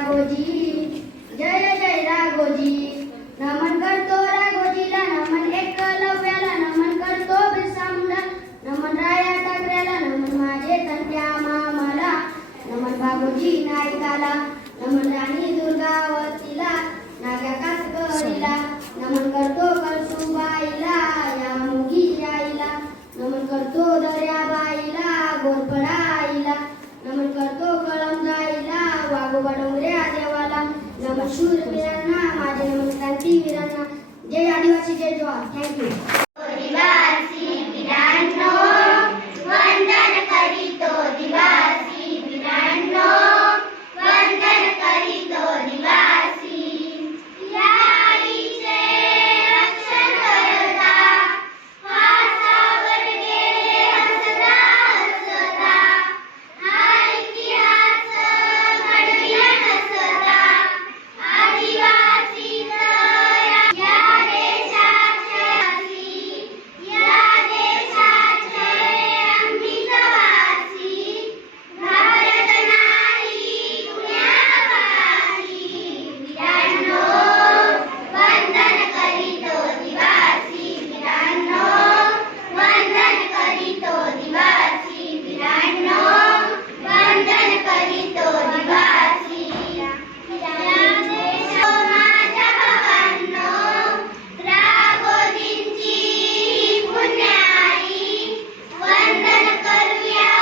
राघोजी, जय जय राघोजी. नमन करतो राघोजीला, नमन एकलव्याला, नमन करतो बिरसा मुंडा, नमन राया ठाकरेला, नमन माझे तंट्या मामाला, नमन भागोजी नाईकाला, नमन राणी दुर्गावतीला, नाग्या कातकरीला, नमन करतो कळसुबाईला, या मुगी आईला, नमन करतो दर्याबाईला, गोरपडाईला, नमन करतो कळमगाईला, वाघोबा डोंगऱ्या देवाला, नमन शूरवीरांना, माझे नमन क्रांतीवीरांना. जय आदिवासी, जय जवान. थँक्यू. आदिवासी वीरांनो, वंदन करीतो दिवासी वीरांनो, वंदन करीतो दिवासी. या आईचे रक्षण करता, फासावर गेले हसता हसता, हा इतिहास घडविला नसता. आदिवासीचा या देशाचे वासी, या देशाचे आम्ही वासी. भारत नाही पुण्यावासी. वीरांनो, वंदन करीतो दिवासी वीरांनो, वंदन करीतो दिवासी वीरांनो, वंदन करीतो दिवासी. या देशो माझ्या भावांनो, राघोजींची पुण्याई, वंदन करूया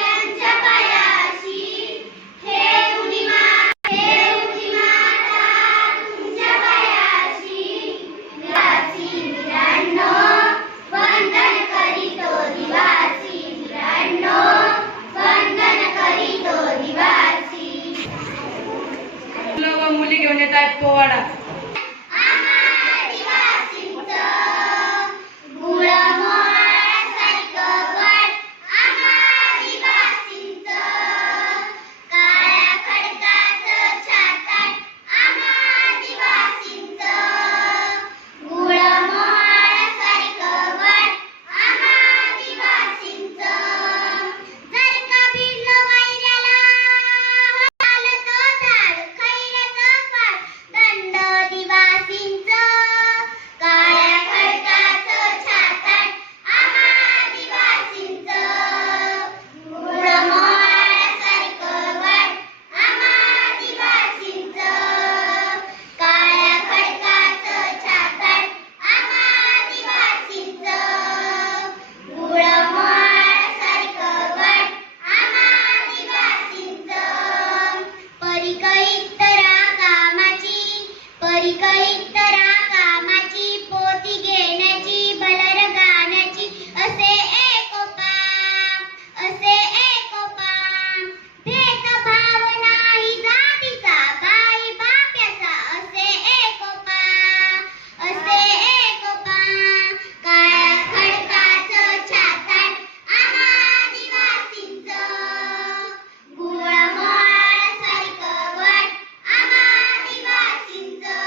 यांच्या पायाशी. हे उडी माता तुमच्या पायाशी. दिवासी वीरांनो, वंदन करीतो दिवासी वीरांनो, वंदन करीतो दिवासी. मुलं व मुली घेऊन येत आहेत पोवाडा. आम्हा आदिवासींचं गुळमोहरासारखं गड, आम्हा आदिवासींचं काळ्या खडकाचं छाताड, आम्हा आदिवासींचं गुळमोहरासारखं गड, आम्हा आदिवासींचं. जर का भिडलं वैऱ्याला, आलं तो धाड, खैराचं फाड, दंड दिवासींचं काळ्या खडकाचं छाताड, आम्हा आदिवासींचं गुळमोहरासारखं गड, आम्हा आदिवासींचं काळ्या खडकाचं छाताड, आम्हा आदिवासींचं गुळमोहरासारखं गड, आम्हा आदिवासींचं. परिकईतरा कामाची, परिकईतरा कामाची, पोती घेण्याची, बलर गाण्याची, असे एकोपा, असे एकोपा. भेदभाव नाही जातीचा, बाई बाप्याचा, असे एकोपा, असे एकोपा. काळ्या खडकाचं छाताड, आम्हा आदिवासींचं गुळमोहरासारखं गड, आम्हा आदिवासींचं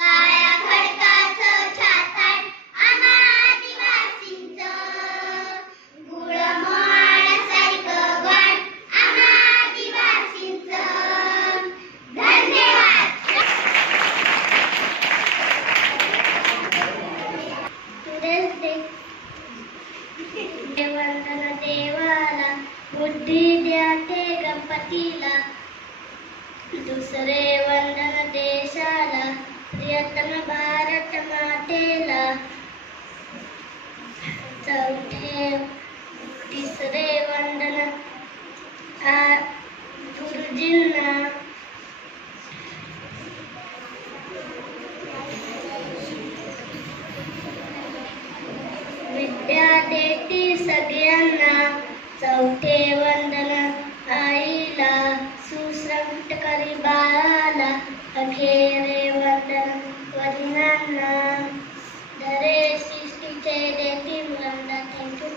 काळ्या खडकाचं छाताड, आम्हा आदिवासींचं गुळमोहरासारखं गड, आम्हा आदिवासींचं. धन्यवाद. वंदन देवाला, बुद्धी द्या ते गणपतीला. दुसरे वंदन देशाला, प्रियतम भारत मातेला. तिसरे वंदन गुरुजींना. विद्या देती सगळ्यांना. चौथे वंदन आईला, सुसंस्कारी बाळाला. अखेरे वंदन वडिलांना. धरे सृष्टीचे देती मुलांना. थँक्यू.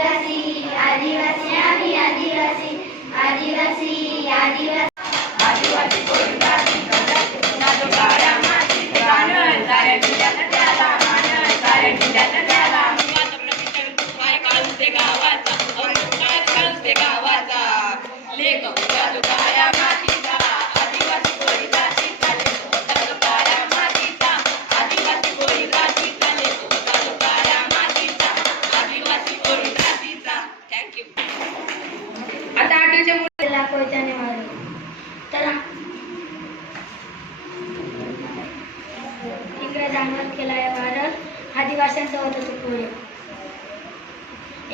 आदिवासी आदिवासी आम्ही आदिवासी आदिवासी आदिवासी आदिवासी कोळीवासी नाचो काळ्या मातीत गाणं साऱ्या जिल्ह्यात त्याला मान साऱ्या जिल्ह्यात त्याला काय काळुसे गावाचा काय काळुसे गावाचा लेख नाचो काळ्या मातीचा आदिवासी कोळीवासीचा लेख नाचो काळ्या मातीचा आदिवासी कोळीवासीचा लेख नाचो काळ्या मातीचा आदिवासी कोळीवासीचा. थँक्यू. आता आठवीचे ला कोयत्याने मारले तर इंग्रजांवर केला भारत आदिवासींचा होता तो पुढे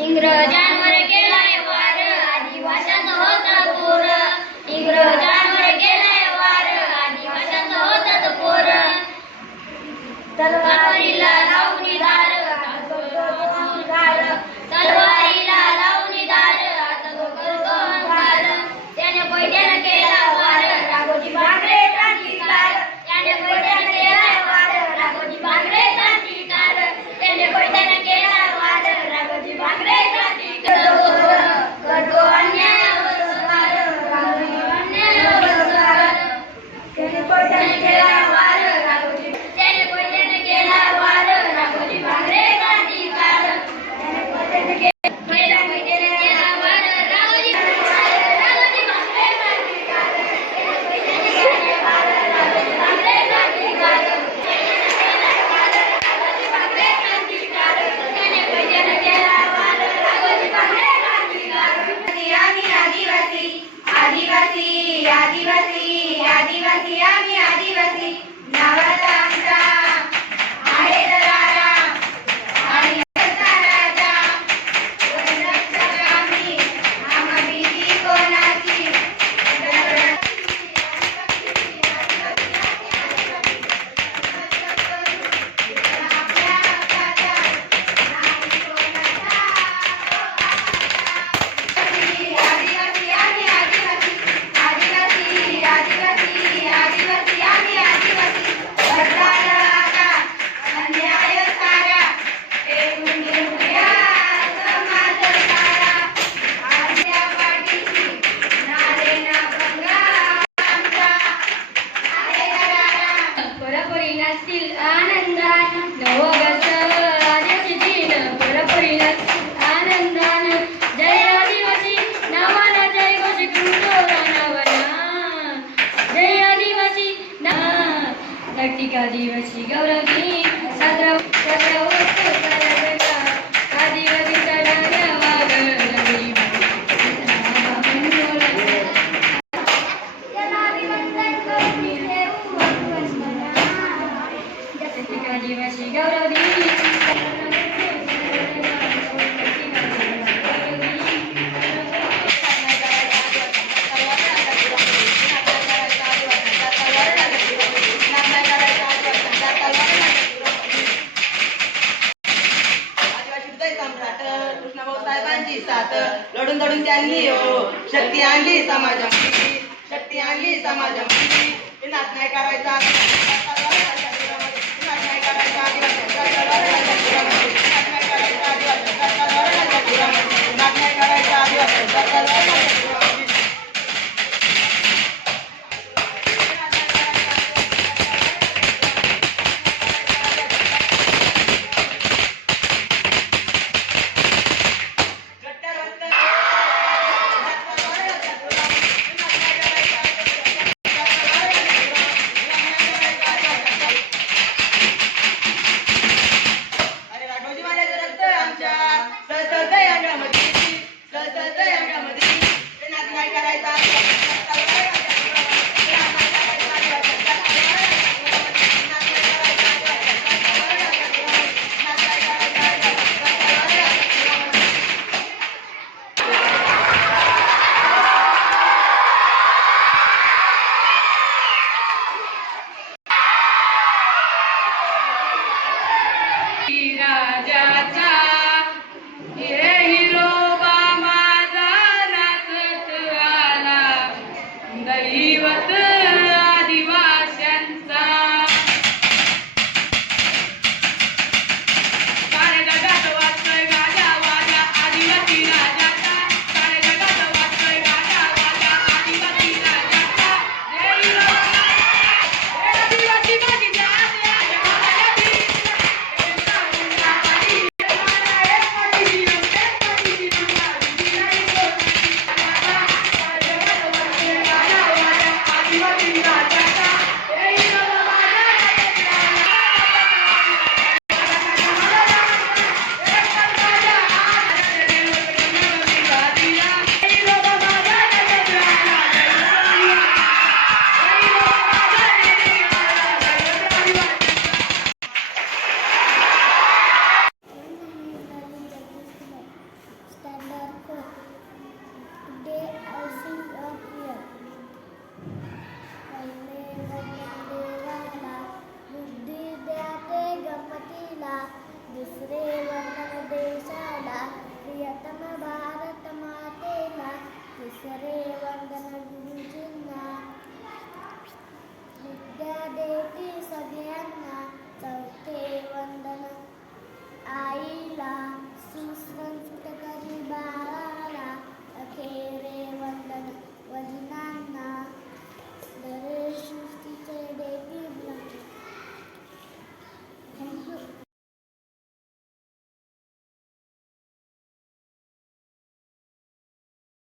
इंग्रजांवर केलाय वार आदिवासींचा होता पोर इंग्रजांवर केलाय वार आदिवासींचा होता तो पोर तलवारीला लावणी दार तलवारीला लावणी दार आता तो करतो अंधार त्याने पैठ्यानं केला वार राघोजी भांगरे क्रांतिकार त्याने पैठ्यानं केला वार राघोजी भांगरे क्रांतिकार त्याने पैठ्यानं केला वार राघोजी भांगरे क्रांतिकार करतो अन्यायावर संहार राघोजी अन्यायावर संहार त्याने पैठ्यानं केला वार राघोजी त्याने पैठ्यानं केला वार राघोजी भांगरे क्रांतिकार त्याने पैठ्यानं केला वार राघोजी राघोजी भांगरे क्रांतिकार त्याने पैठ्यानं केला वार राघोजी भांगरे क्रांतिकार राघोजी भांगरे क्रांतिकार त्याने पैठ्यानं केला वार राघोजी भांगरे क्रांतिकार. आम्ही आदिवासी आदिवासी आदिवासी आदिवासी आम्ही आदिवासी नावाचा आमचा आहे दरारा आणि राजा वनरक्षक आम्ही आम्हा भीती कोणाची आदिवासी आम्ही आदिवासी आदिवासी आदिवासी आदिवासी आम्ही आदिवासी भ्रष्टाचाराचा अन्याय सारा एकूण घेऊया समाज सारा आमच्या पाठीशी नारे ना भंगा आमचा आहे दरारा परपरी नसतील आनंदान नवगस आदिवासी दिन परपरी नसतील आनंदान जय आदिवासी नमन जय घोषी कुंडोरा नवना जय आदिवासी नैतिक आदिवासी गौरवी साजरा साजरा होतो सारा जगात आदिवासी चढाव्या वागळ लढी आदिवासी गौरवी कृष्णाभाऊ साहेबांची साथ लढून लढून त्यांनी शक्ती आणली समाजामध्ये शक्ती आणली समाजामध्ये नाच नाही करायचा नाच नाही करायचा